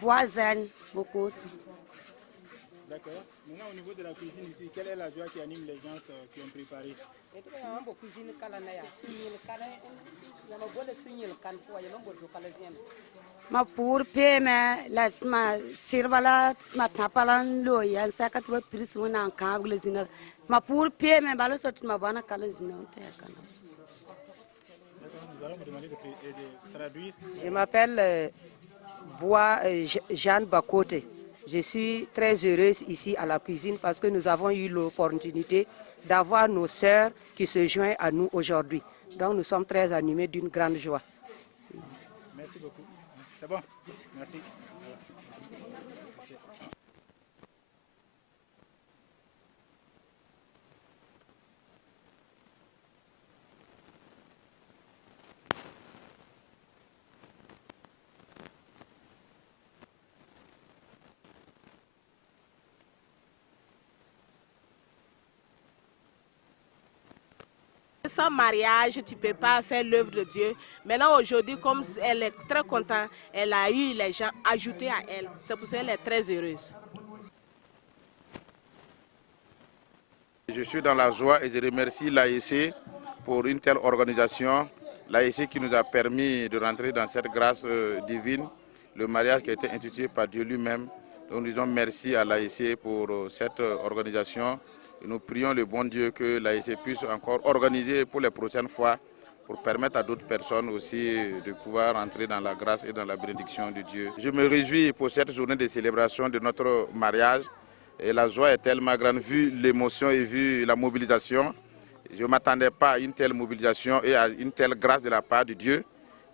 Boisanne, beaucoup. D'accord. Maintenant, au niveau de la cuisine ici, quelle est la joie qui anime les gens qui ont préparé? Ma pour peme la ma sirvala ma tapalan lo yan sakat wa prisuna kan glezina ma pour peme balo sot ma bana kalezina te kana. Nous allons vous demander de traduire. Je m'appelle Jeanne Bakote. Je suis très heureuse ici à la cuisine parce que nous avons eu l'opportunité d'avoir nos sœurs qui se joignent à nous aujourd'hui. Donc nous sommes très animés d'une grande joie. Merci beaucoup. C'est bon. Merci. Sans mariage, tu ne peux pas faire l'œuvre de Dieu. Maintenant, aujourd'hui, comme elle est très contente, elle a eu les gens ajoutés à elle. C'est pour ça qu'elle est très heureuse. Je suis dans la joie et je remercie l'AEC pour une telle organisation. L'AEC qui nous a permis de rentrer dans cette grâce divine, le mariage qui a été institué par Dieu lui-même. Donc nous disons merci à l'AEC pour cette organisation. Et nous prions le bon Dieu que l'AEC puisse encore organiser pour les prochaines fois pour permettre à d'autres personnes aussi de pouvoir entrer dans la grâce et dans la bénédiction de Dieu. Je me réjouis pour cette journée de célébration de notre mariage et la joie est tellement grande vu l'émotion et vu la mobilisation. Je ne m'attendais pas à une telle mobilisation et à une telle grâce de la part de Dieu.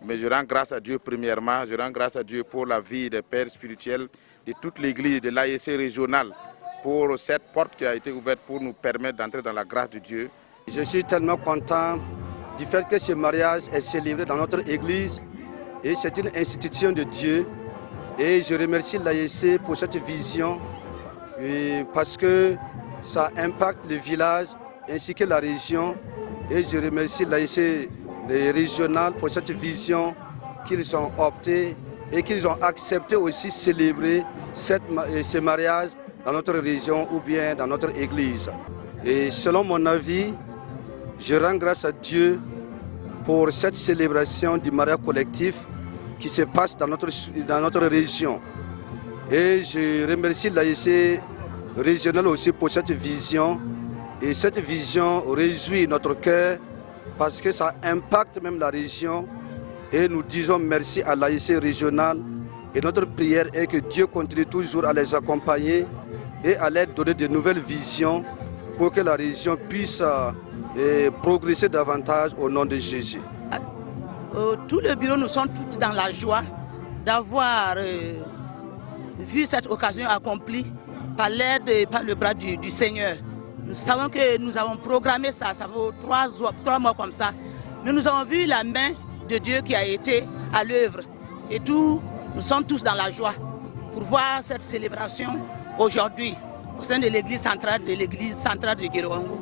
Mais je rends grâce à Dieu premièrement, je rends grâce à Dieu pour la vie des pères spirituels de toute l'église, de l'AEC régionale, pour cette porte qui a été ouverte pour nous permettre d'entrer dans la grâce de Dieu. Je suis tellement content du fait que ce mariage est célébré dans notre église et c'est une institution de Dieu. Et je remercie l'AEC pour cette vision parce que ça impacte le village ainsi que la région. Et je remercie l'AEC régional pour cette vision qu'ils ont opté et qu'ils ont accepté aussi célébrer ce mariage dans notre région ou bien dans notre église. Et selon mon avis, je rends grâce à Dieu pour cette célébration du mariage collectif qui se passe dans notre région. Et je remercie l'AEC régional aussi pour cette vision. Et cette vision réjouit notre cœur parce que ça impacte même la région. Et nous disons merci à l'AEC régional. Et notre prière est que Dieu continue toujours à les accompagner et à leur donner de nouvelles visions pour que la région puisse progresser davantage au nom de Jésus. Tout le bureau, nous sommes tous dans la joie d'avoir vu cette occasion accomplie par l'aide et par le bras du Seigneur. Nous savons que nous avons programmé ça, ça vaut 3 mois comme ça. Mais nous avons vu la main de Dieu qui a été à l'œuvre. Et nous sommes tous dans la joie pour voir cette célébration aujourd'hui au sein de l'église centrale de Guérouango.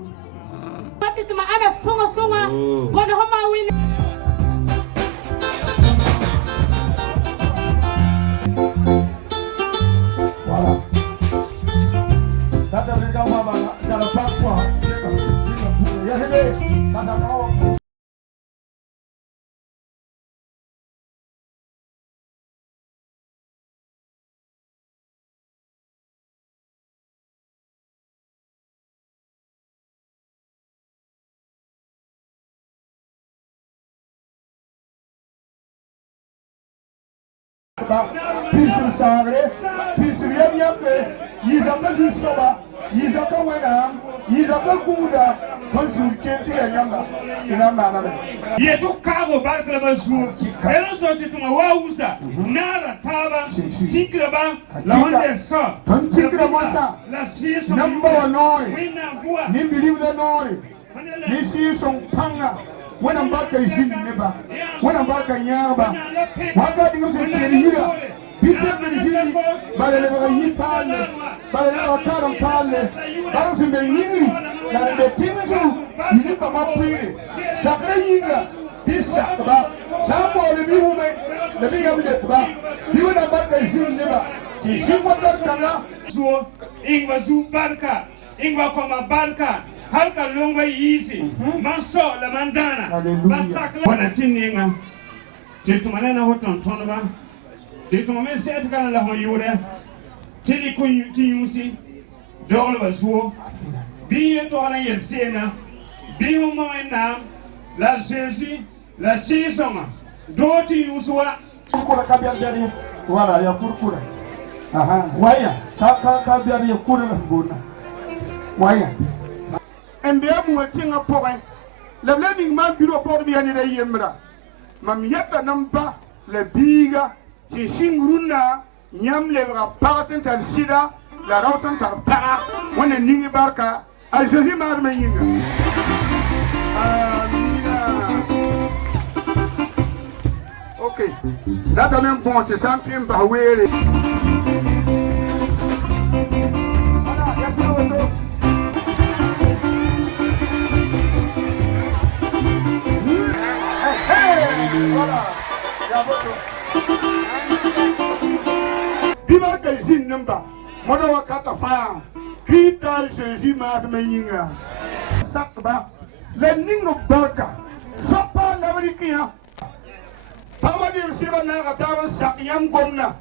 When I'm back in Zimbabwe, when I'm back in Yaba, what got you to here? People by the level of Yipale, by the level of Karam, that was in the Yiri, that the things you come up with, Sakrayiga, this about. bi wu mai da bi ya bi da ba bi wannan barka shi ne ba shi wannan kana so ingwa zu barka ingwa koma barka halka longwa yisi maso la mandana basakla wana tininga titumana na hoton tonba titumame set kana la hoyure tili kunyusi dole bazuo biye to ana yelsena biyo moena la Jésus la sisoma doti uswa kura kabia dari wala ya kurkura aha waya ka biya ya kura na bona waya embia mu tinga poin la lening man biro por bi ani dai yemra mam yata namba le biga ti shingruna nyam le ra parasen tal sida la rawsan tar para wona ningi barka a Jésus ma ma yinga amina OK là quand même bon c'est ça qui va wéré voilà ya tawo Bima kalzin namba moda wakata fa kita Jésus ma menyinga sakba le ningo barka sopa la walikia pama di siba na katawa sakyam gomna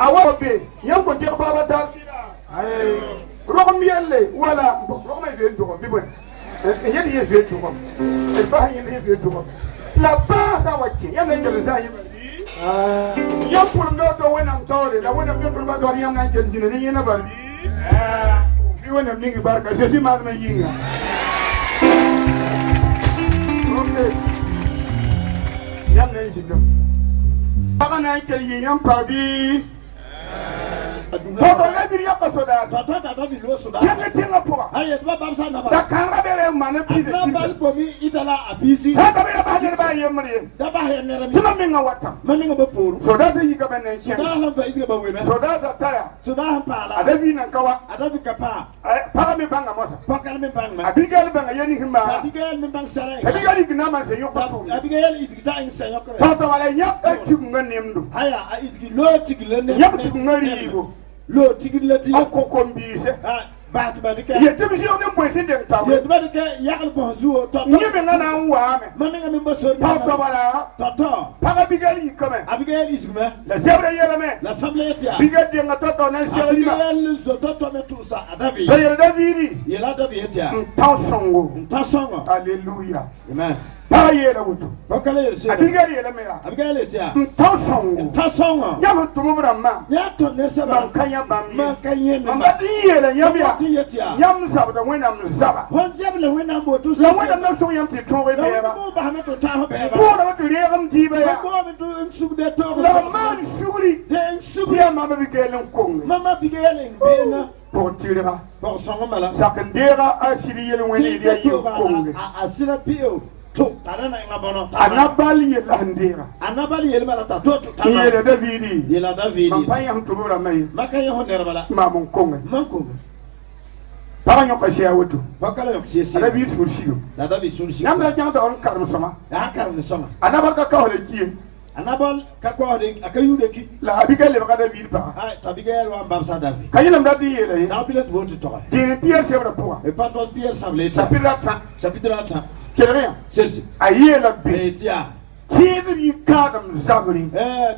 awobe yango je baba dasira rogom yelle wala rogom e do ko bibo e yedi ye je to ko e ba yin ye je to ko la base wachi yam ne jele za yi yam pour no do wena mtore la wena bi pour ma do yam na jele jine ni na barbi bi wena ningi barka je si ma ma yinga okay yam ne jindo baba na jele yam pabi Toto lebiri yako soda. Toto tabi lo soda. Kene tinga poa. Aye tuba bamsa na ba. Da kara bere mane pide. Na bal bomi itala abisi. Toto bere ba de ba yemri. Da ba he nere mi. Tuma minga wata. Maminga be poru. Soda de yiga benen chen. Soda la ba yiga ba wena. Soda za taya. Soda han pala. Adavi nan kawa. Adavi kapa. Para mi banga mosa. Pakal mi banga. Abigal banga yeni himba. Abigal mi banga sare. Abigal igna ma se yoko. Abigal izgita in se yoko. Toto wala yakka tigunga nemdu. Haya izgi lo tigile ne. Yakka tigungari yigo. Lo tigilati ko kombise ba to ba dike ye tebisi on en point de taw ye to ba dike yakal bonjour to ni me ngana wa me mami ngami boso to bala to paga bigali kame abigali isme la zebre yele me la sable yetia bigal de ngato na sheri ma bigal zo to me tout ça adavi ye davidi ye la davi yetia tasongo alléluia amen para yele wutu bakale yele abigali yele me abigali yetia tasongo ya mutu mubramma ya to ne se ba kanya bamma kanye ne ma yele yabia yam sabda wena mzaba hon seble wena botu la wena na so yam ti tonwe bera ba ha to ta ho bera ko da to re gam ti be ya ko to nsug de to la man shuri de nsug ya mama bi gelen kong mama bi gelen bena pour tira pour son mala sakandera asiri yele wena dia yi kong asira pio to tarana ngabono anabali yele handera anabali yele mala ta to yele davidi mampaya mtubura mai makaya honera bala mamun kong para nyoko sia wotu bakala yok sia sia David sursigo David sursigo namla jangda on karm sama ya karm sama anabal ka kawle ki anabal ka kawle akayude ki la abigail le bakada David ba ha abigail wa mbamsa David kayilam dadi yele na bilet wotu to de Pierre sebra poa et pas Pierre semble chapitre 30 kere celle-ci ayela be tia tɩɩdb yi kãadem zabre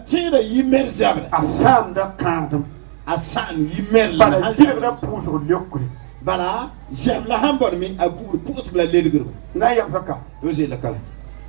tɩɩda yi-mer zabre a saamda kãadem a sãn yi-mer bala gɩlgda pʋʋsg lekre bala zɛmla sãn bõdme a gugr pʋgsg la ledgrb na n yamsaka to zeela kala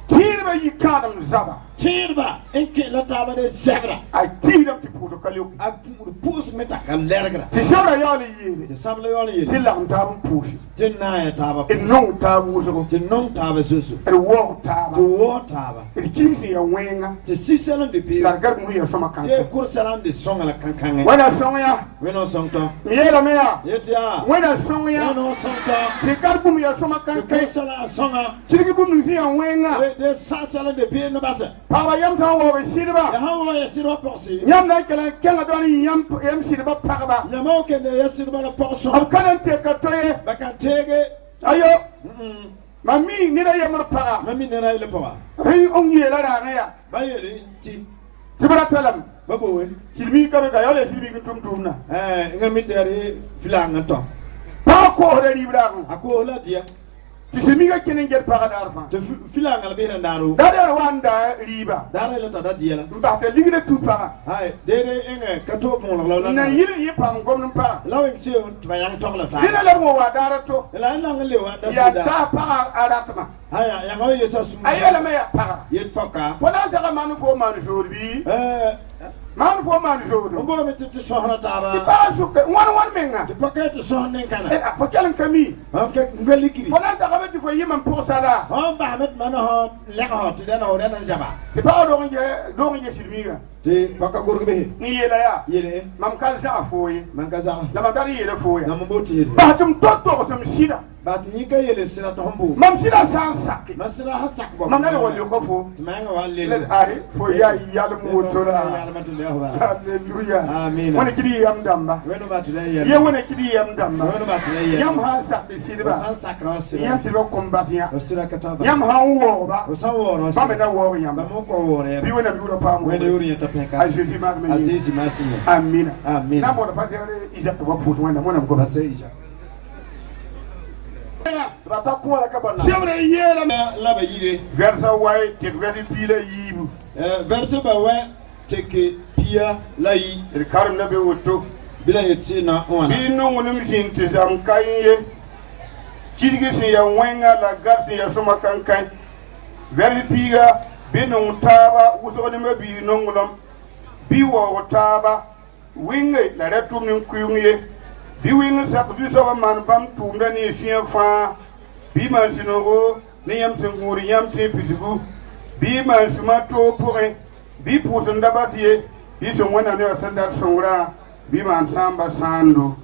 tɩɩdbã yi kãadem zaba tɩɩdba n kẽ la taaba de zɛbra a tɩɩdame tɩ pʋʋsg ka lekre a gugr pʋgs me t'a ka lɛrgra tɩ sabra yaool n yeele tɩ sabla yaool tɩ yel lagem taab n pʋʋse tɩ naaya taaba d nong taab wʋsgo tɩ nong taaba zoso d waoog taaba tɩ waoog taaba d kɩɩs n ya wẽnga tɩ sisɛl n de pee la d gar bũmb ya sõma tɩ kãnka kʋrsɛla n de sõŋa la kãnkãngẽ wẽna sõng ya wẽnõ sõng tɔ n yeelame yaa yetɩ yaa wẽna sõng ya wẽnõ sõng tɔ tɩ gar bũmb ya sõma tɩ kãnka kʋrsɛla a sõŋa tɩdg bũmb nin sẽn ya wẽnga de sãsɛl n de pee ne basɛ pagba yam sã n waoog sɩdba ya sãn wa ya sɩdbã pɔgse yãmb na n kell n kẽngã dõn yam sɩdbã pagba yãma n kende ya sɩdbã la pɔg b sõng ka na n teka to ye ba ka teege ayo mam mi ned a yembr paga ma mi nera ile pɔga rẽ n yeela raagẽ ya ba yeele tɩ tɩ b ra talame ba bowe silmi ka be ka yaool ya silmig n tʋm-tʋʋmdã nga mi tɛɛre filaangã tɔ pag koosda rɩɩb raagẽ a koos la dia tɩ silmigã kẽn n get pagã daar fãa tɩ filaangã la beera n daaro daa yaa wa n daa rɩɩba daara la t'a da dia la n bas t'a ligda tu pagã hay deede ẽngẽ ka to mõolg la n na n yɩl yɩ pag n gomd n pagã la wẽng see tɩ ba yãng tɔg la taa dẽna la b wa waa daara to la n lang n lewa da yaa sɩda taa pagã a ratmã aya yãngã wa yesa sũur a yeelame yaa pagã yet pɔka fo na n segã maan fo maan zoor bɩ maan fo maan n zoodum boome tɩ sõsra tɩ taaba pagã sʋka wãn menga tɩ pɔka tɩ sõs nen-kãna fo kell n ka mi nga likri fo na n segame tɩ fo yɩm n pʋgsa la fõn basme tɩ mana sõ lɛgsɔ tɩ dɛna fo dɛna n zaba tɩ pagã dog n ge silmiigã tɩ pɔka gorg bese n yeela yaa yele mam ka zãga foo ye man ka zaga la mam tar n yeela foo ya na mo bo tɩ yele bas tɩ m to togsem sɩda ba tɩ yĩka yele sɩda tɩ fõn boom mam sɩda sã n sake ma sɩda sã sak bɔ mam na le wa leoka fo tɩ ma yãnga wa n lel are fo yaa yalem woto la yalma tɩ lɛs bala halleluya Amina. wẽn kɩd yam dãmba wẽnd ba tɩ la ye yɛl wẽn kɩd yam dãmba wẽnd ba tɩ la yãmb yɛl sã n sak tɩ sɩdba sãn sakra wa yãmb sɩda sɩdba kõm bas yã o sɩda ka tã ba yãmb sã n waooba o sã n waoor bãmb na waoog ba yãmba mo kɔ woor bɩ yɛ wẽnnaam yʋʋra paam wẽnd yoor yẽ t'a a pẽka zeezi maadme a ye zeezi maa sɩn yẽ amina Amina. na n bõda pa tɛgr isak tɩ wa pʋʋs wẽnnaam wẽnnaam goma basa ija ba ta kũa la ka bõnna sebra yeelame la ba yire vɛrsa wae tɩg vɛd piila yiibu vɛrse ba wɛ tɩk pia la yi d karem na be woto bɩ la yet sɩɩna n wãna bɩ nonglem zĩnd tɩ zam ka ye kidgi sẽn ya wẽnga la gar sẽn ya sõma kãnkãe vɛrd piiga bɩ nong taaba wʋsg nembã biig nonglem bɩ waoog taaba wɩnge la ra tʋmd n kuɩʋng ye bɩ wɩng sak zu-soabã maan bãmb tʋʋmda ne fĩa fãa bɩ maan sũ-noogo ne yãmb sẽn gũud yãmb tẽ pisgu bɩ maan sũ-mã toog pʋgẽ bɩ pʋʋs n da bas ye bɩ sẽn wẽnnaam ne wa sẽn dat sõngrã bɩ maan sãamba sãando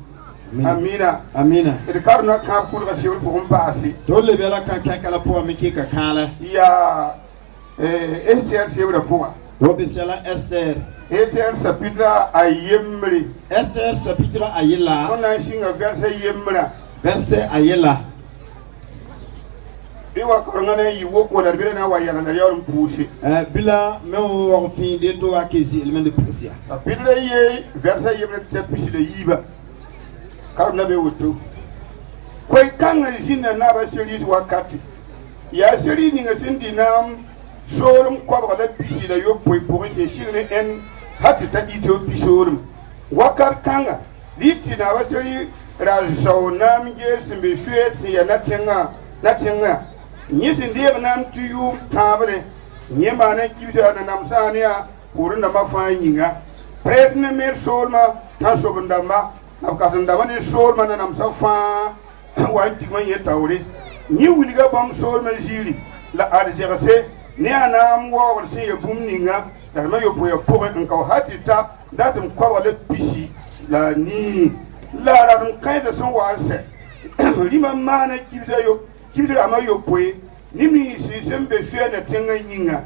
amina amina d karemã kãab kʋlga sebr pʋgẽ paase tɩ le bɛla kã-kãka la pʋgã me kɩka kãala yaa estɛr sebrã pʋga tɩ b sɛla ɛstɛr estɛr sapitra a yembre ɛstɛr sapitra a yella tõnd na n sɩnga vɛrsa yembrã vɛrse a yella bɩ wa karengã na n yɩ wokola d bɩ la na n wa yɛlenda yaool n pʋʋse bila me wog fĩi de tɩ wa kɩ zɩ'lme de pʋgsia sapitra ye vɛrsa yembrã tɩ ta pisda yiiba karem na be woto koe-kãngã zĩnda naaba series wakate yaa series ninga sẽn dɩ naam soolem kobga la pisi la yopoe pʋgẽ sẽn sig ne ẽn ha tɩ ta ethiopi-soolem wakat kãngã rɩk tɩ naaba seri ra zao naam geer sẽn be soeer sẽn ya na-tẽngã yẽ sẽn deeg naam tɩ yʋʋm tãabre yẽ maana n kibsa na namsã ne yaa pʋʋrẽ-dãmbã fãa yĩnga prɛɛt ne mer soolmã tãn soben-dãmba la b kãsem-dãmbã ne soolmã na namsã fãa wa n tigmã yẽ taoore yẽ wilga bãmb soolmã ziiri la ad zegse ne a naam waoogd sẽn ya bũmb ninga la d ma yopoe ya pʋgẽ n ka ha tɩ ta dat n koabga la pisi la nii la rad n kãeda sẽn wa n sɛ rĩmã maana kibsrãmbã yopoe ne miisi sẽn be soɛɛ na tẽngã yĩnga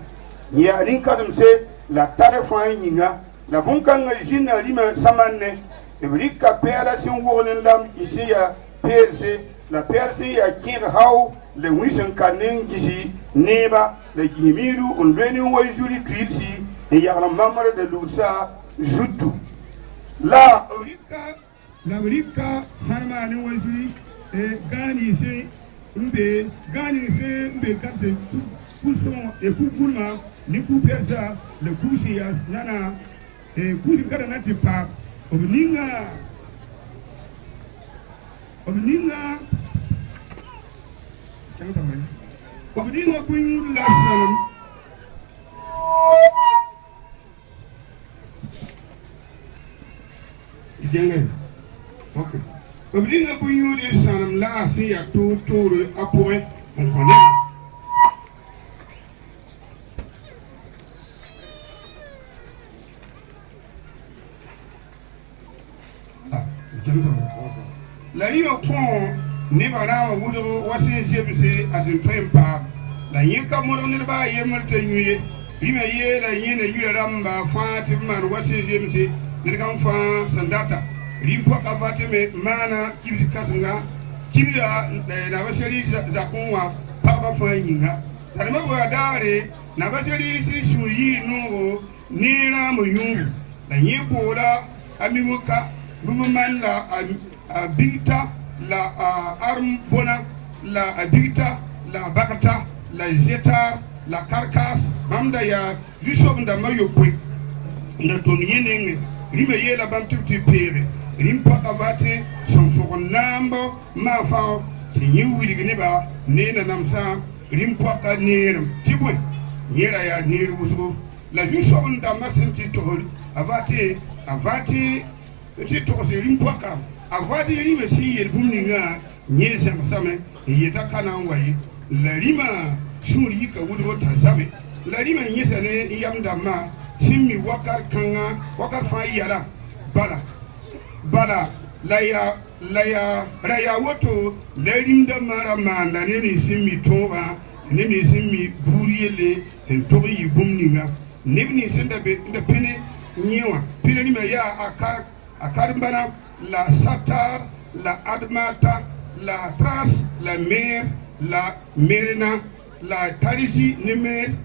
yaa nin-kãsemse la tare fãa yĩnga la bõn-kãngã zĩnã rĩmã sãmanne b rɩka pɛɛla sẽn wʋgl n lam sẽn ya peelse la pɛɛl sẽn ya kẽg hao la wĩ sẽn ka ne n gisi neeba la gismiiru n loe ne n wa zuri tuilsi n yagl n mamr da lugsa zutu la b rɩka sãnmaa ne wa zuri gaani sẽn n be gabse pʋ-sõng pʋ-gũrmã ni ku perza le kusi ya nana kusi kada na ti pa obninga obninga kun la salam jenge ok obninga kun yuri salam la asiya to apore on connaît. La yo kon ne bara wudo wasin jebse asin prempa la yinka moro ne ba yemar te nyuye bima ye la yene yule ramba fati man wasin jebse ne kan fa sandata rimpo ka fatime mana kibisi kasanga kibya na basari za kunwa papa fa yinga tarima bo dare na basari si shuyi no ni na mo yungu la yipo la amimuka Buman la abita, la armbona, la abita, la bakata, la zeta, la carcasse, mamda ya, jusqu'au d'amayo point. De ton yen, rimeyer la bam tout pere, rimpa avate, son for nambo, ma fa, si you will gneba, nena namsa, rimpa ka nerum, tibwe, yera ya neru uzo, la jusqu'au d'amassenti tol, avate, petit tosi rimpoka avadi rime si yel bumninga nyesa masame yeta kana wayi la rima shuri ka wudo tazabe la rima nyesa ne yamda ma simmi wakar kanga wakar fa yala bala laya woto la rimda mara manda ne ni simmi toba ne ni simmi buriyele en toyi bumninga ne ni senda be de pene nyewa pene ni ya Akarimbana, la Satar, la Admata, la Tras, la Mer, la Merina, la Tarisi, Nemer,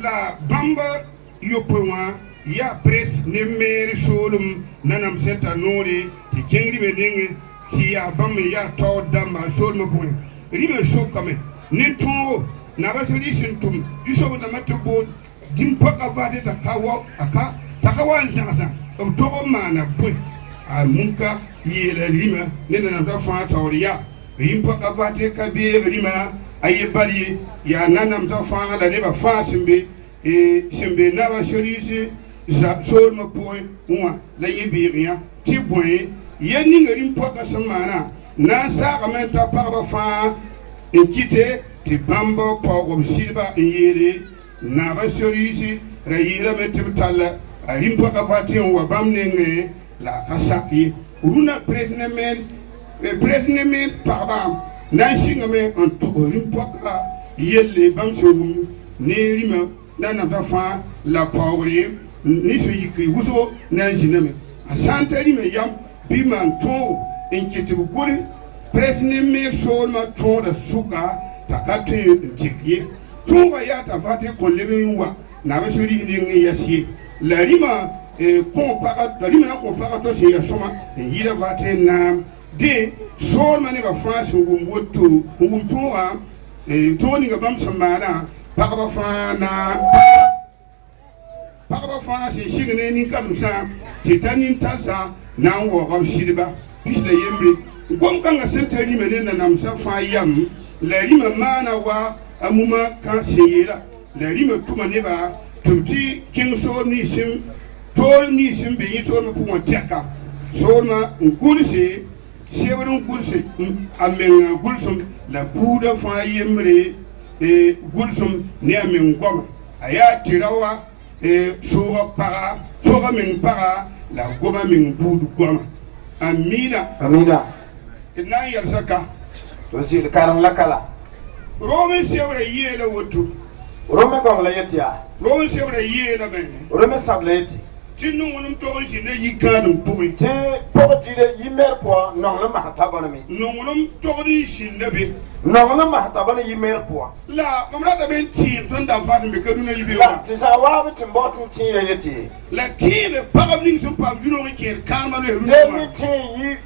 la Bamba, Yopowa, ya Pres, Nemer, Solum, Nanam Senta Nori, the Kingri Meding, Sia Bambi, ya Tau Damba, Solmo Point. Rime Sokame, Neto, Navasation Tum, you saw the matter board, Dimpaka Vade, the Kawa, Aka, Takawan Sasa. October mana boy a munka yela rima nena na da fa tawriya rimpa ka vate ka be rima aye bali ya nanam da fa la ne ba fa simbe simbe na ba sholisi za sol ma boy wa la yibi riya ti boy ye ni rimpa ka samana na sa ka men ta pa ba fa kite ti bambo po go silba yere na ba sholisi rayira metibtala rimpo ka fatin wa bamnenge la kasaki uruna president paba na shinga me on to rimpo ka yelle bam shogum ne rima na da fa la pawri ni so yiki wuso na jiname asante rima yam biman to enkiti buguri president solma to da suka takate tikiye to wa ya ta fate ko lebe wa na ba shuri ni yasi la rima la rima na compara to se yasoma yira vate na de so mane ba France ngumboto ngumtoa to ni ga bam samana pa fa na se shigene ni kamsa titanin tasa na wo ga shiriba bisla yemre gom kanga sentari menena namsa fa yam la rima mana wa amuma kan seyira la rima tuma ne ba tuti king so ni sim tol ni sim be yi tol ko teka so ma ngulse sebru ngulse amen ngulsum la buda fa yemre gulsum ne amen goma aya tirawa so para so men para la goma men budu goma amina ina yar saka to si karam lakala rome sebre yele wotu rome gom la yetia rome sebre yele ben rome sableti tinu wonum to jine yikanu bugi te poti de yimer po non le mahta bonami nonum to di shinnabe non le mahta bon yimer po la mamra da ben ti ton da fa me kaduna yibe la ti sa wa ti mbotu ti yeti la ti le pagam ni sum pam juno ke kalma le ru de mi ti yi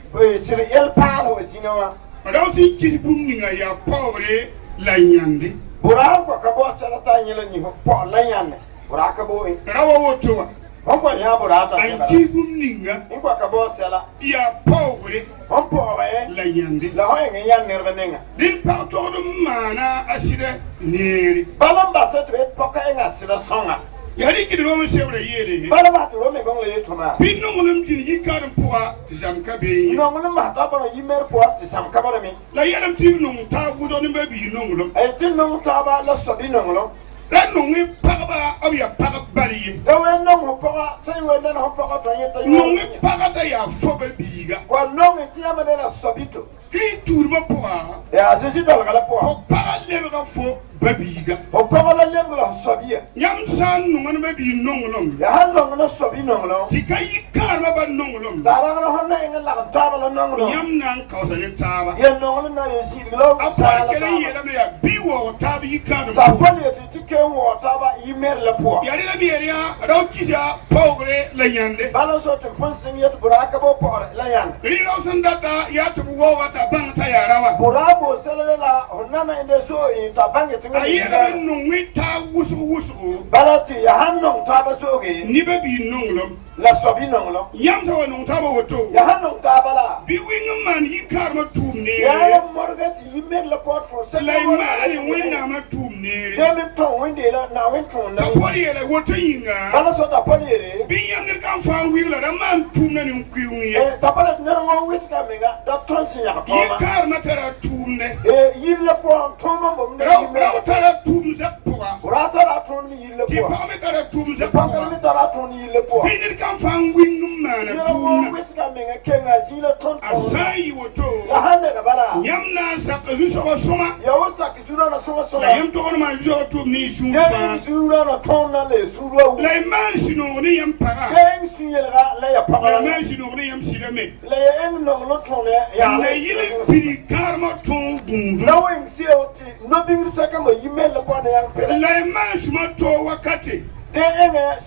sire el palo sinawa alors si ti bum ni nga ya pauvre la nyande Bura ko ka bo sala ta nyela ni ho po la yanne. Bura ka bo in. Rawa wotowa. Honko ya bura ta An sala. kifum ninga. In ko ka bo sala. Ya pawre. Honko re. La yande. La ho en yan nerbe nenga. Din parto dum mana asire neri. Balam ba se tre poka en asira songa. Yari ki do mo sebra yele. Balam ba to me gong le tuma. Pinno ngolum ji yikaram puwa tizam kabe. Ino ngulum ma ta ba yimer po ti sam ka ba mi. La yaram ti no ta wudo ni baby no ngolum. E tin no ta ba la so bi no ngulum. Ran no ngi pagaba abya pagabali. Da we no ho poka, sai we no ho poka to yeta yo. No ngi pagada ya fobe biga. Kwa no ngi ti ama na so bi to. Kri turma puwa. Ya sisi dol gala po. Ko paralle ga fo babiga. O poka la lembla so bi. Nyam san no ngana baby no ngolum. Ya han no ngana so bi no ngulum. Tika yikar ma ban no ngolum. Dara no ho na en la ta ba la no ngulum. Nyam nan kausa ni taba. Ye no ngulum na ye si glo. Apa kele yela me ya biwo tabi yikar. Ta pali ti ke wo ta ba yimer la po. Yari la miya raw kisa pawre la yande. Balo so to pon sing yet buraka bo po la yan. Ri raw san data ya to wo wata ban ta yarawa. Burabo sele la honana inde so in ta bangi tinga. Ayela no ngi ta wusu. Balati ya han no ta ba so ge. Ni be bi nongolom. La so bi no ngulum. Yam sa wa no ta ba woto. Ya han no ta ba la. Bi winga man yikar ma tumne. Ya morgat yimer la po to sele. Sulaimani winna ma tumne. Demi to winde la na win to na. Ta pori ele woto yinga. Balo so ta pali ele. Bi yam ni kan fa wila da man tumne ni kwiwi. Ta pali ne ro wiska menga da ton si ya to ma. Yikar ma tara tumne. Yille po to ma bom ne yimer. Raw tara tumze poa. Urata ra ton ni yille Ki po. pa me tara tumze Pa ka poa. mi tara ton ni yille po. Bi ni kan fa wingum mana Ne ro tumne. wiska menga kenga zile ton to. Asai woto. La hande da bala. Yam na sa ka zu so soma. Ya wasa ki zura na so so. La yam to ma jo tumni Gen shumfa. zura na ton na le sura wu. La man sino ni yam para. Gen suyelga la ya pa. La man sino ni yam sirame. La ya en no no ton ya La la yile piri karma ton bundu. na wen si o ti no bingir saka mo yimel la bwana yang pere. La man suma to wakati. De ene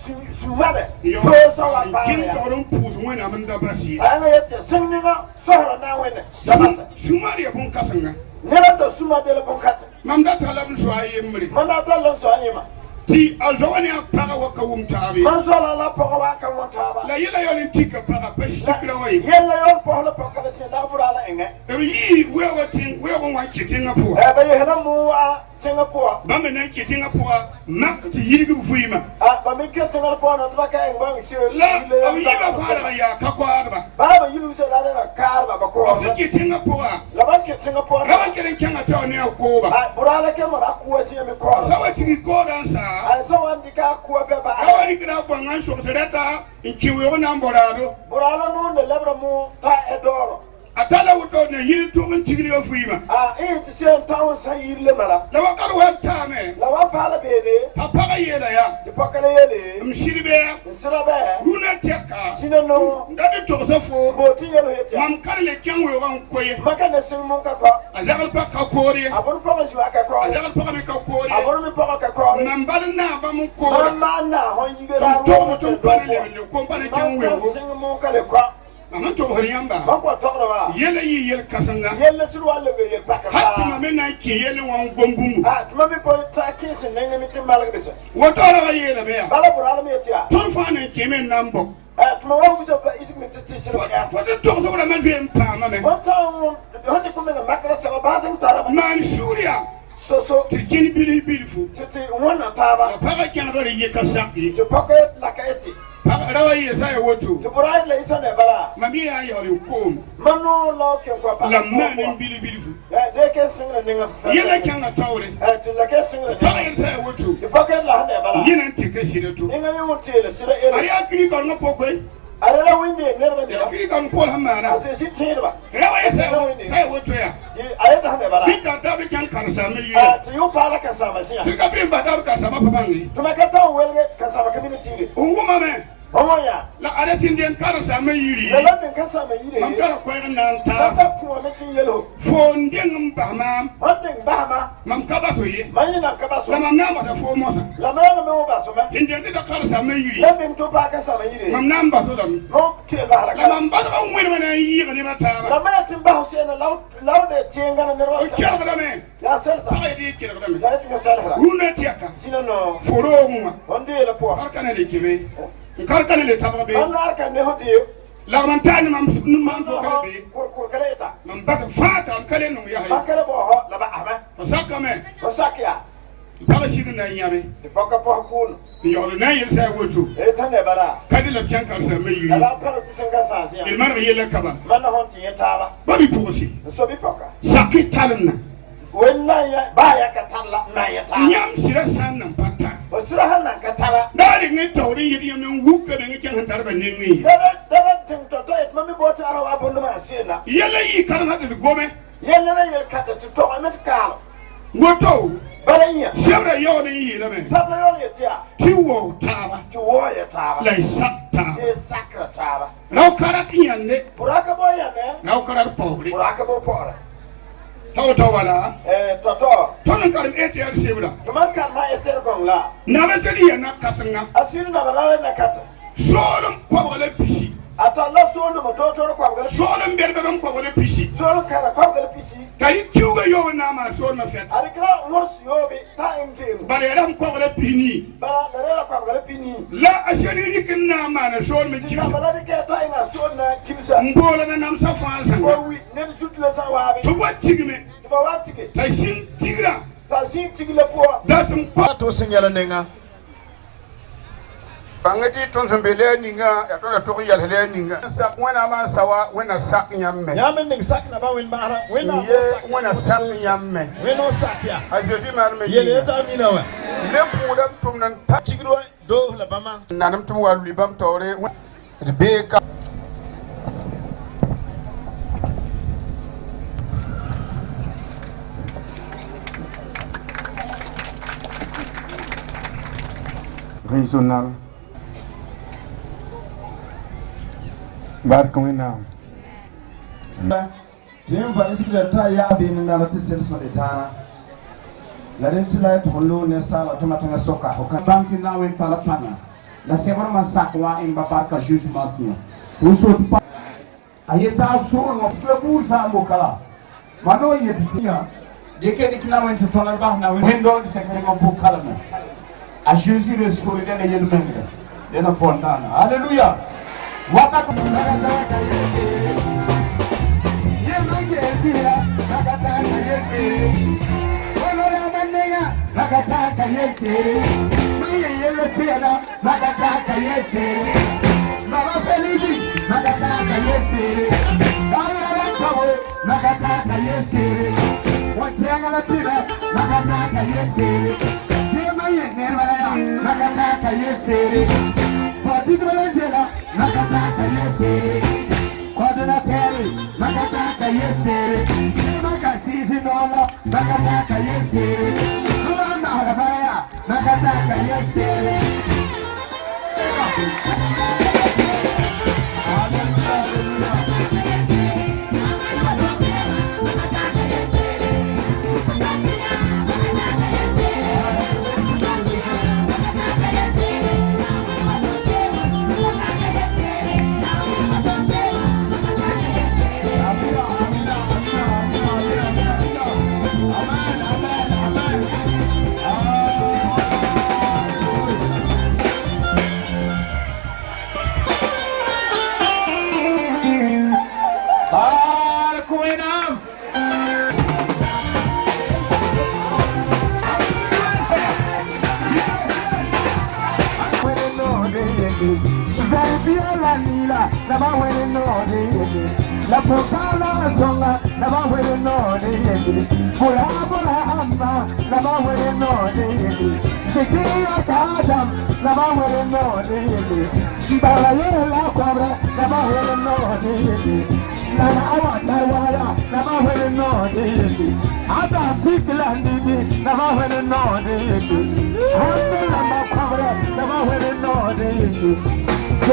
sumare. Yo. To so la pa Kin ya. to don pus wena man da basi. Anga yete sinninga sohra na wene. Dabasa. Sumari ya bon kasanga. Nera to suma de la bonkata. Mam da talab so ayemri. Mana ta lo so anyima. Ti azwani apara waka wumtabi. Man so la pa wa ka wonta ba. La yila yolin tika para peshi kira wai. Yella yon po la pa kala se da burala enge. Yi wewa ting wewa wa kitinga po. Ba ye hena mu a Singapore. Ba me na kitinga po mak ti yigi fuima. Ba mi ke Singapore na ba ka en bang si. La awi ba fara ya kakwa ba. Ba yilu se da na kar ba ko. Ko kitinga po La ba ke Singapore. la ba kelen kanga ta ne ko ba. Burala ke ma ku si mi ko. Sawa sigi ko dan sa. Ai so wan di ka ku be ba. Awa ni kira ko ngan so sedata inkiwe ona mborado. Burala no ne lebra mu ta edoro. Atala wuto ne yiri to ngan tigri fuima. Ti se tawo sa yille mala. La wa kar wa ta me. La wa pala be de. Papa ga yela ya. Di pakale yele. Mshiribe. Sira be. Runa teka. Sina no. Ndade to so fo. Bo ti yelo heti. Mam karle kyanwe wan koye. Maka ne sin mun ka ko. Azagal pa ka kore. Abon pa ju aka ko. Azagal pa me ka kore. Abon mi pa ka ko. Nambal na ba mu kore. Ma na ho yigera To to panele le ko panele kyanwe wo. sin mun ka le ko. Aman to hori yamba. Ba ko to ba. Yele yi yel kasanga. Yelle sur wala be yel pakka. Hatti ma mena ki yele wan gombum. Tuma mi po ta kisi ne mi tin malaga bisa. Woto ra yele be ya. Bala burala mi tiya. Ton fa ne ki men nambo. Tuma wa ku so fa isik mi titi sir ya. Fo de to so ra man fi empa ma me. Wata honde kuma na makara sa ba tan tara ba. Man Suria. So Ti jini bili fu. titi wana taba. Pa ga kyan ro ye kasaki. To pocket la kaeti. Pa ra ye sa ye woto. To burai la isa ne bala. Mami ya yori ko. Manu lo ke ko ba. La man bili fu. De ke singra ninga. Yele kyan na tawre. To la ke singra. Pa ga sa ye woto. To pocket la hande bala. Yena ntike shiretu. Ninga yu tele sira ere. Ari akiri ko no pokwe. Ara la winde nerba Ya akiri ko ko hamana. Ase si tirba. Rawa ye sa ye woto ya. Ayata hande bala. Bita dabi kyan karsa me yi. To yu pala ka sama siya. Tika bin ba dabi karsa ma pabangi. To makata welge ka sama community. Ungu mame. Oh yeah. La arasin den kara sama yiri. La den ka sama yiri. Mam kara ko nan Ta ta. ko me tin yelo. Fo ndeng mbama. Hondeng bahama. Mam kaba so yi. Mayina ka ba so. La mam namba da fo mosa. La ma me o ba so ma. Inde da kara sama yiri. La den to ba ka sama yiri. Mam namba so dam. No te ba la La ka. mam ba da wani mana yi ga ni mata La ba. ma tin ba Hussein law de tienga na O nerwa. kira da me. Ya selsa. Ay di kira da me. Ya tinga selsa. Runa tiaka. Sino no. Foro mu. Onde la po. Karkana le kime. Karkana le tababe. Allah ka ne hodi. La man tani mam fo kala be. Kur kala ita. Man ba fata am kale no ya hay. Bakala bo ho la ba ahma. Fasaka me. Osakya. Bala shirin na nyame. Di poka po kun. Yo na yel sa wotu. E tane bala. Kadi la pian kar sa me yiri. La paro tisenga sa sia. Il mar yel kaba. Man honti yetaba. Babi posi. So bi poka. Sakit talna. Wenna ya ba ya ka talla na ya ta. Nyam sira san nan patta. Osira hanan ka tara. Dari ne tawri yidi yam wuka da ngi kan tarba ningi. Dara tin to et mami bota ara wa bondu ma sina. Yela yi kan hada gome. Yella na yel ka to amet kala. Woto. Balanya. Sebra yo ne yi la me. Sabla yo ye tia. Ki wo taba. Ti wo ye taba. La sakta. Ti sakra taba. Raw kara kiyande. Buraka bo ya ne. Raw kara pobri. Buraka bo pora. Taw wala. Toto. Tonon karim ETR sebra. Tuman kan ma eser gong la. Na be sedi ya na kasanga. Asiri na balala na kata. Solom ko wala pisi. Ata la sonu mo toto ko abgal. Solom berbe don ko wala pisi. Sonu kala ko abgal pisi. Kali kiuga yo na ma so na fet. Arikla mors yobe ta intin. Bare ram ko wala pini. Ba la ko abgal pini. La ashari kin na ma na so me Na kimsa. baladi ke ta ina sonu kimsa. Mbola na nam sa fansa. Ko wi ne sutla sa wabi. To watigme. Ba watike. Ta shin tigra. Ta sin tigile po. Da tum pa To sinyala nenga. bangati ton sembele ninga ya ton to yal hele ninga sa wana ma sawa wana sak nyamme Nyamen ning sak na ba wen bara. Wen na ye wana sak nyamme wen no sak ya. a jeudi mar me Yele ta mina wa. le pudam tum nan ta Tigro do la bama. nanam tum walu libam tawre be ka régional barkamina Tiyan fa iskila ta ya bi ni na lati sel so de tana. La den tila to hollo ne sala to matanga soka o kan banki na wen pala pana la sebra ma sakwa in ba parka jugement sio uso pa ayeta suru no flebu sa mo kala mano yetia de ke dikna wen to tonal ba na wen do se kare mo bu kala na a Jésus le suru de yel menga de na fontana haleluya waka ko Nakataka yese, mimi yele pia nakataka yese, mama Felizi nakataka yese, dala kawe nakataka yese, watianga la pia nakataka yese, sema yene wala nakataka yese, fatigu wala nakataka yese, kwaduna teri nakataka yese, makasisi nola nakataka yese. Nakataka yesere. La portala songa, la va wele no de Pura pura amma, la va wele no de Sekia kadam, la va wele no de Bala yele la cobra, la va wele no de Nana awa tawara, la va wele no de Ada pikla ndidi, la va wele no de Hande la ma cobra, la va wele no de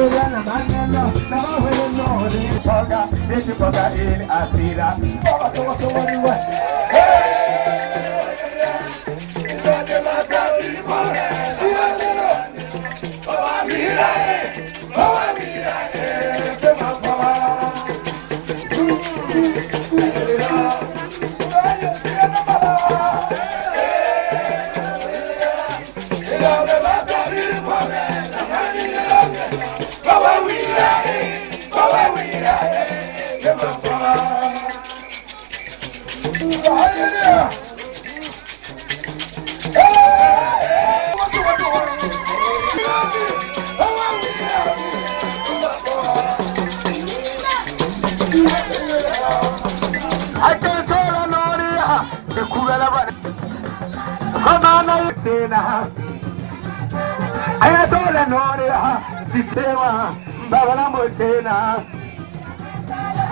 Ayatola Noria, Sitema, Babalamotena,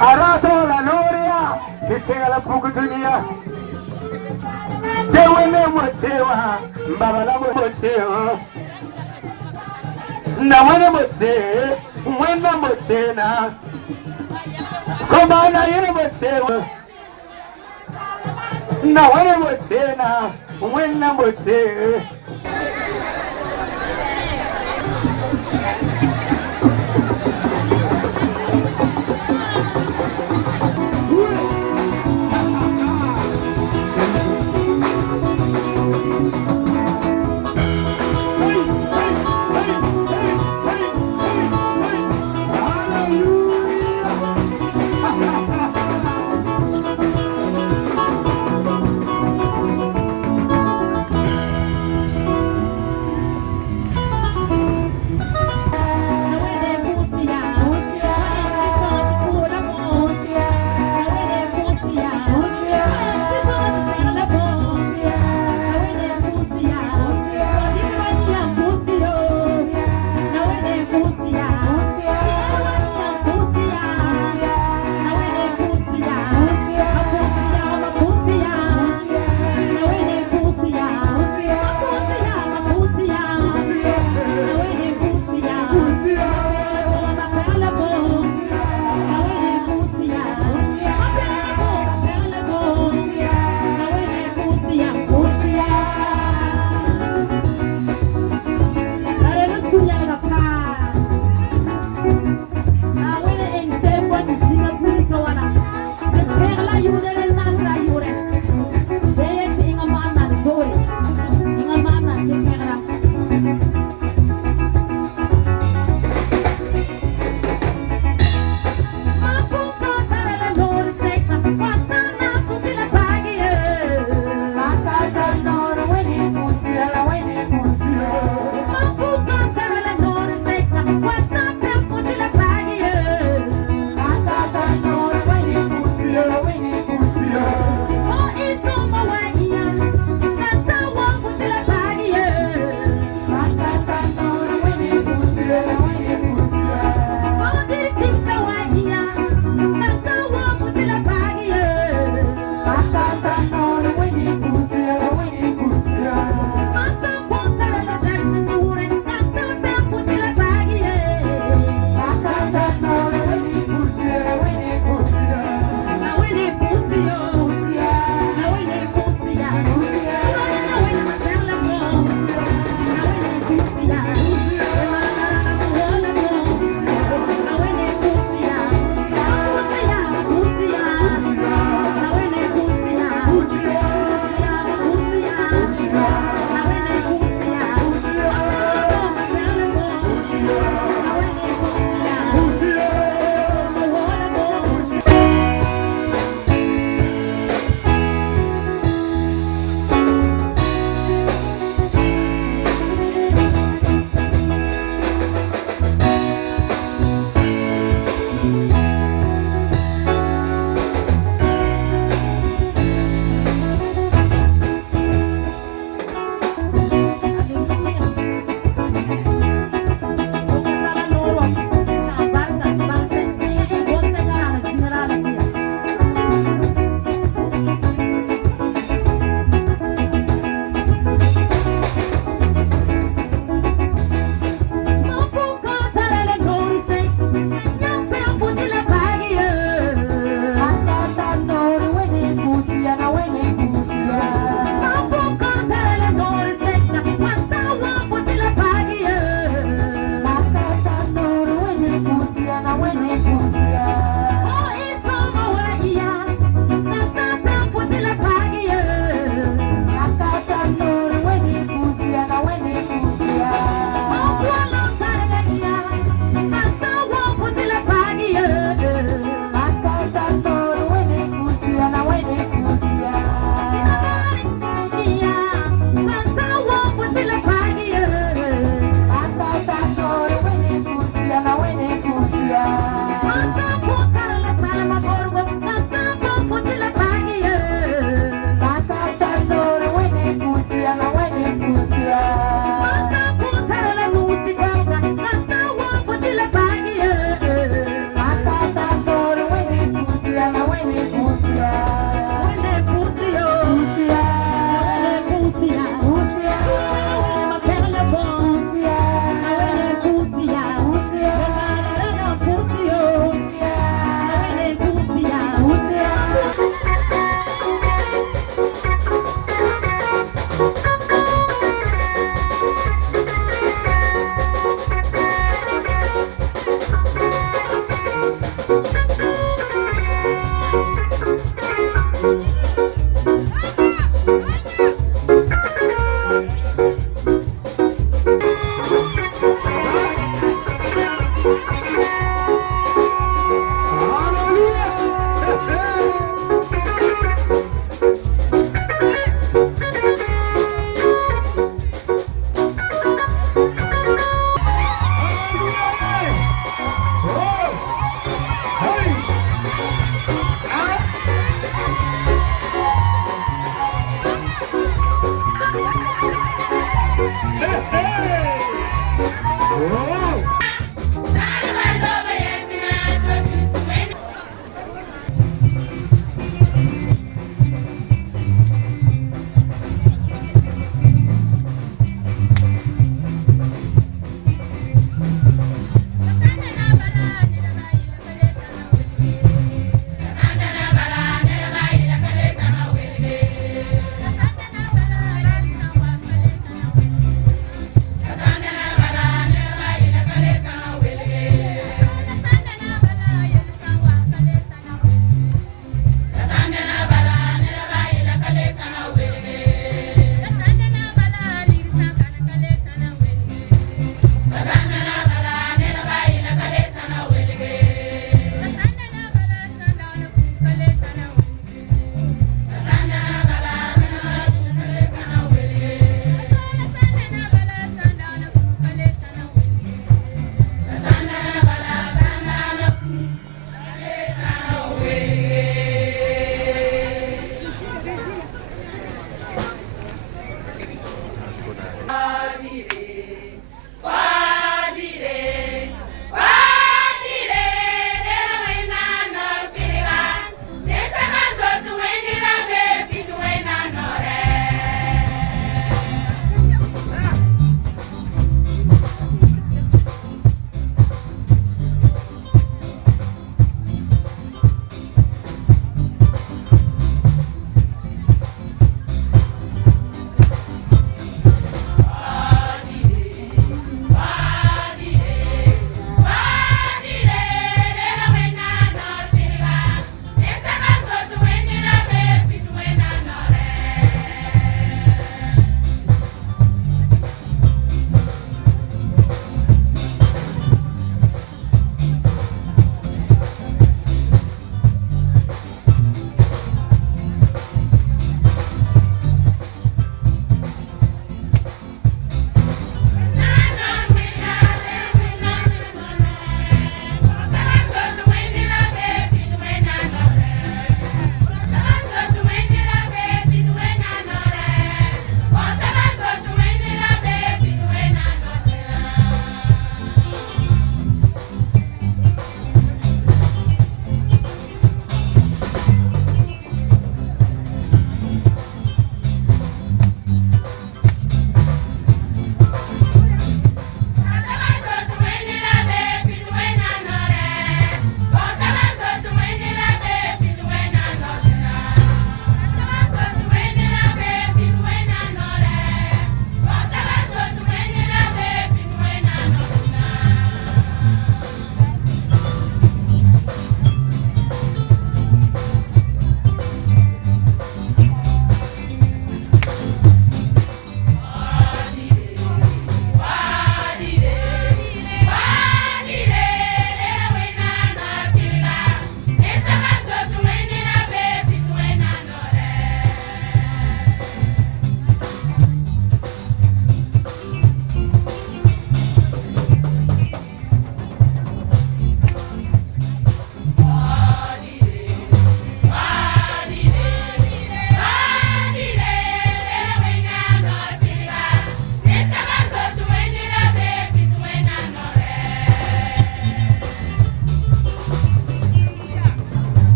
Aratola Noria, Sitela Pukutunia, Tewene Motewa, Babalamotea, Nawana Mote, Wena Motena, Komana Yenemotewa, Nawana Motena, Wena Mote.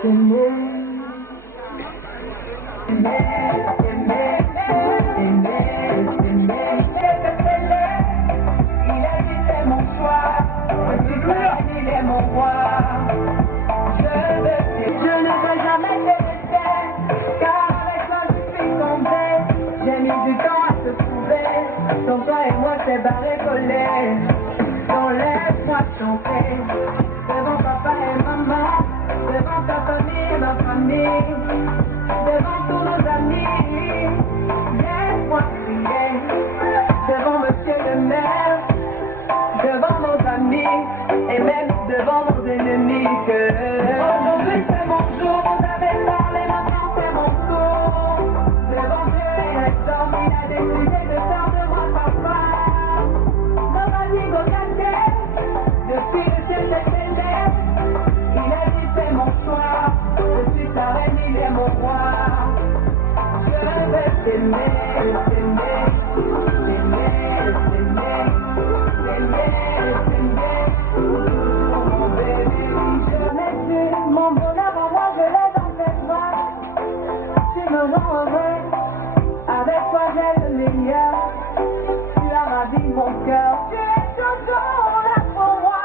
Ton toi et moi c'est barré collé. Donc laisse-moi chanter devant papa et maman, devant ta famille et ma famille, devant tous nos amis. Laisse-moi crier devant monsieur le maire, devant nos amis et même devant nos ennemis que aujourd'hui c'est mon jour, vous avez parlé, maintenant c'est mon tour. Devant Dieu et les hommes, il a décidé de faire de moi sa femme. Nobody go canter, depuis le ciel se célèbre. Il a dit c'est mon choix, je suis sa reine, il est mon roi. Je vais t'aimer, t'aimer, t'aimer, t'aimer, t'aimer, t'aimer, toujours mon bébé. Je l'ai vu, mon bonheur en moi, je l'ai dans tes bras. Tu me rends heureux, avec toi j'ai le meilleur. Tu as ravi mon cœur, tu es toujours là pour moi.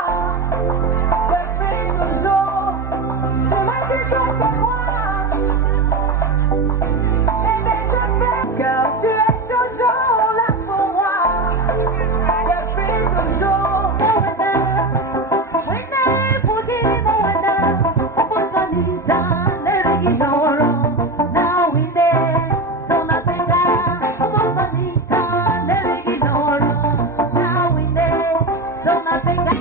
Je prie toujours, tu m'as dit que c'est moi. Bébé, je fais mon cœur, tu es toujours là pour moi. Je prie toujours. Winner, forgive, winner, opportunity, never give no wrong. Now we there, so nothing got opportunity, never give no wrong. Now we there, so nothing got.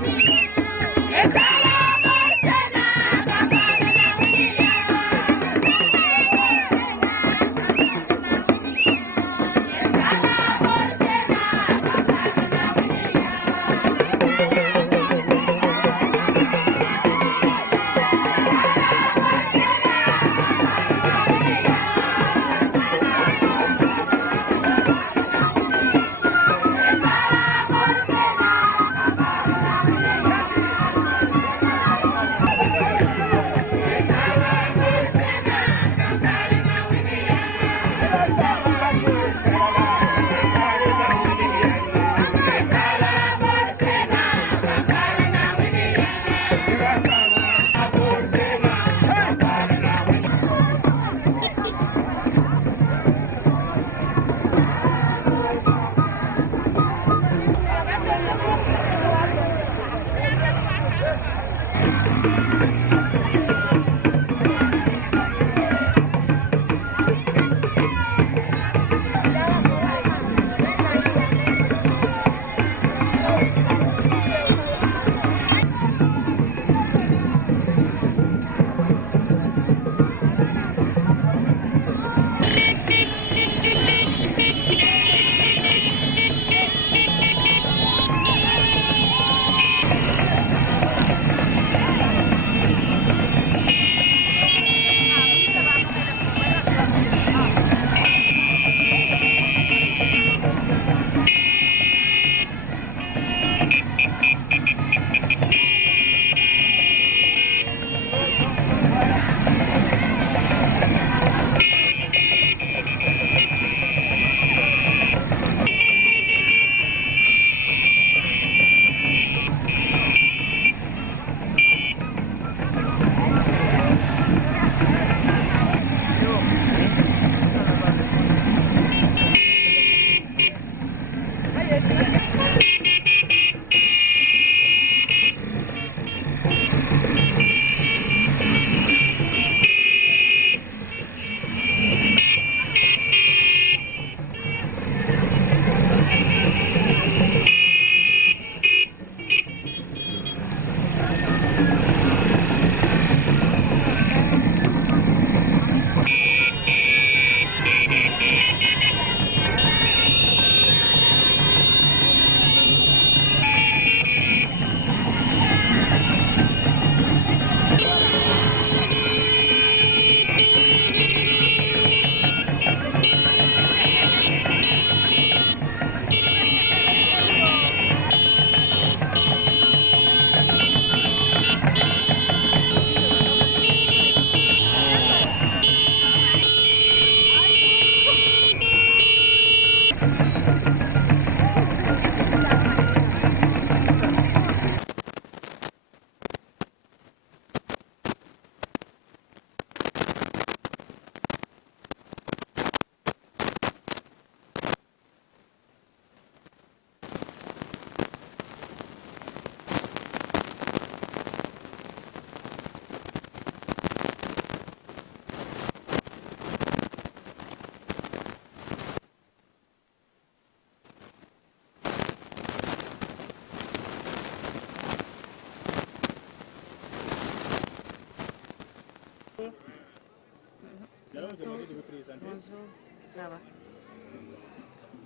Nous allons vous demander de vous présenter. Bonjour, ça va.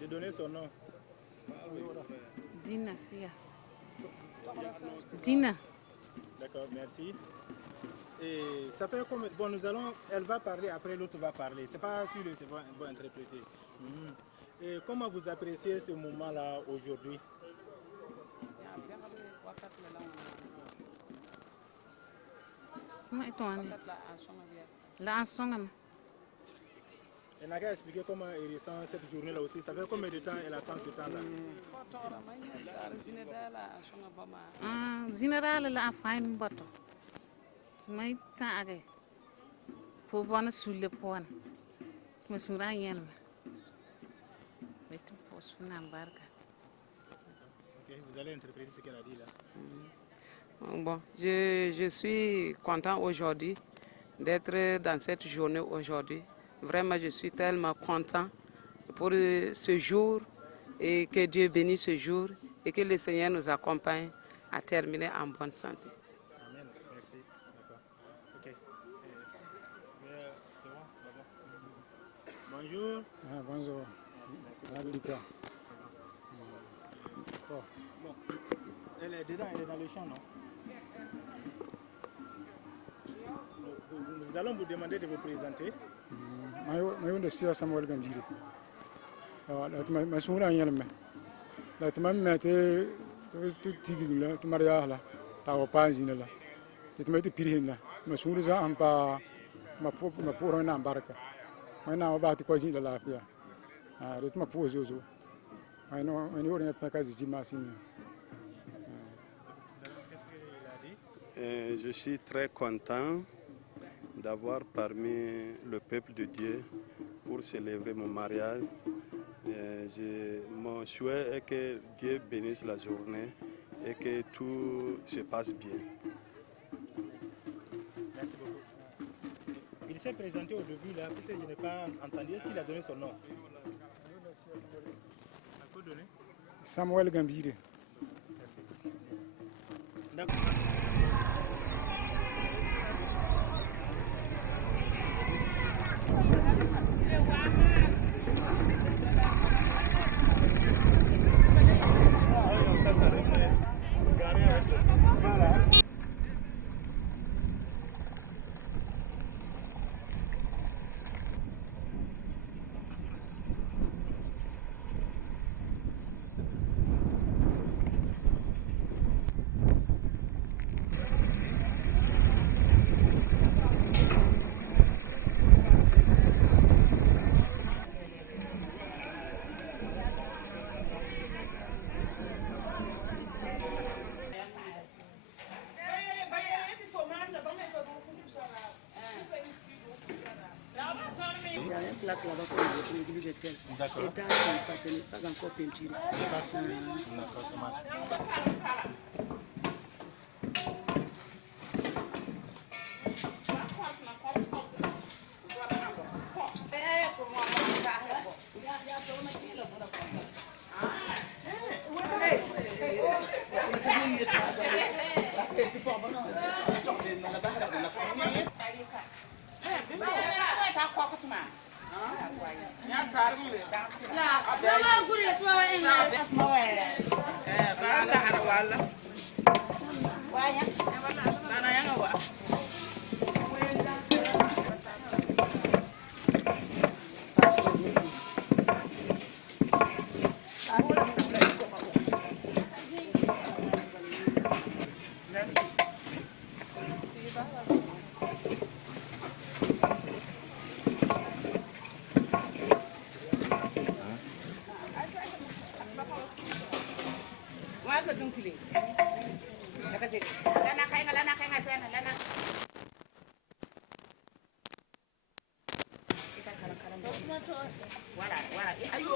De donner son nom. Dina Sia. Dina. D'accord, merci. Et ça fait comme... Bon, elle va parler, après l'autre va parler. C'est pas sûr que c'est bon interpréter. Et comment vous appréciez ce moment-là aujourd'hui? Elle n'a qu'à expliquer comment elle ressent cette journée-là aussi. Ça fait combien de temps elle attend ce temps-là? Général la fine boto. Mais tant pour bonne sous le point. Mais sur rien. Mais tu peux se n'embarquer. Ok, vous allez interpréter ce qu'elle a dit là. Bon, je suis content aujourd'hui d'être dans cette journée aujourd'hui. Vraiment, je suis tellement content pour ce jour et que Dieu bénisse ce jour et que le Seigneur nous accompagne à terminer en bonne santé. Amen. Merci. D'accord. Ok. C'est bon? Bonjour. Ah, bonjour. Merci. Bon. Elle est dedans, elle est dans le champ, non? Nous allons vous demander de vous présenter. Je suis Samuel Gambiri. Je suis là. Je suis là. Je suis là. Je suis là. Je suis là. Je suis là. Je suis là. Je suis là. Je suis là. Je suis très content d'avoir parmi le peuple de Dieu pour célébrer mon mariage. Mon souhait est que Dieu bénisse la journée et que tout se passe bien. Merci beaucoup. Il s'est présenté au début là, puisque je n'ai pas entendu. Est-ce qu'il a donné son nom? Il faut donner. Samuel Gambiri. Merci. D'accord. Plaque là-bas pour le début de tel. D'accord. Et dans ça, ce n'est pas encore peinturé. D'accord, ça marche. Voilà, voilà. Ayo,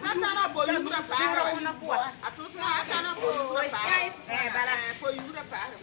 sana bo yura para ona kwa. Atosuna sana bo yura para. Bala bo yura para.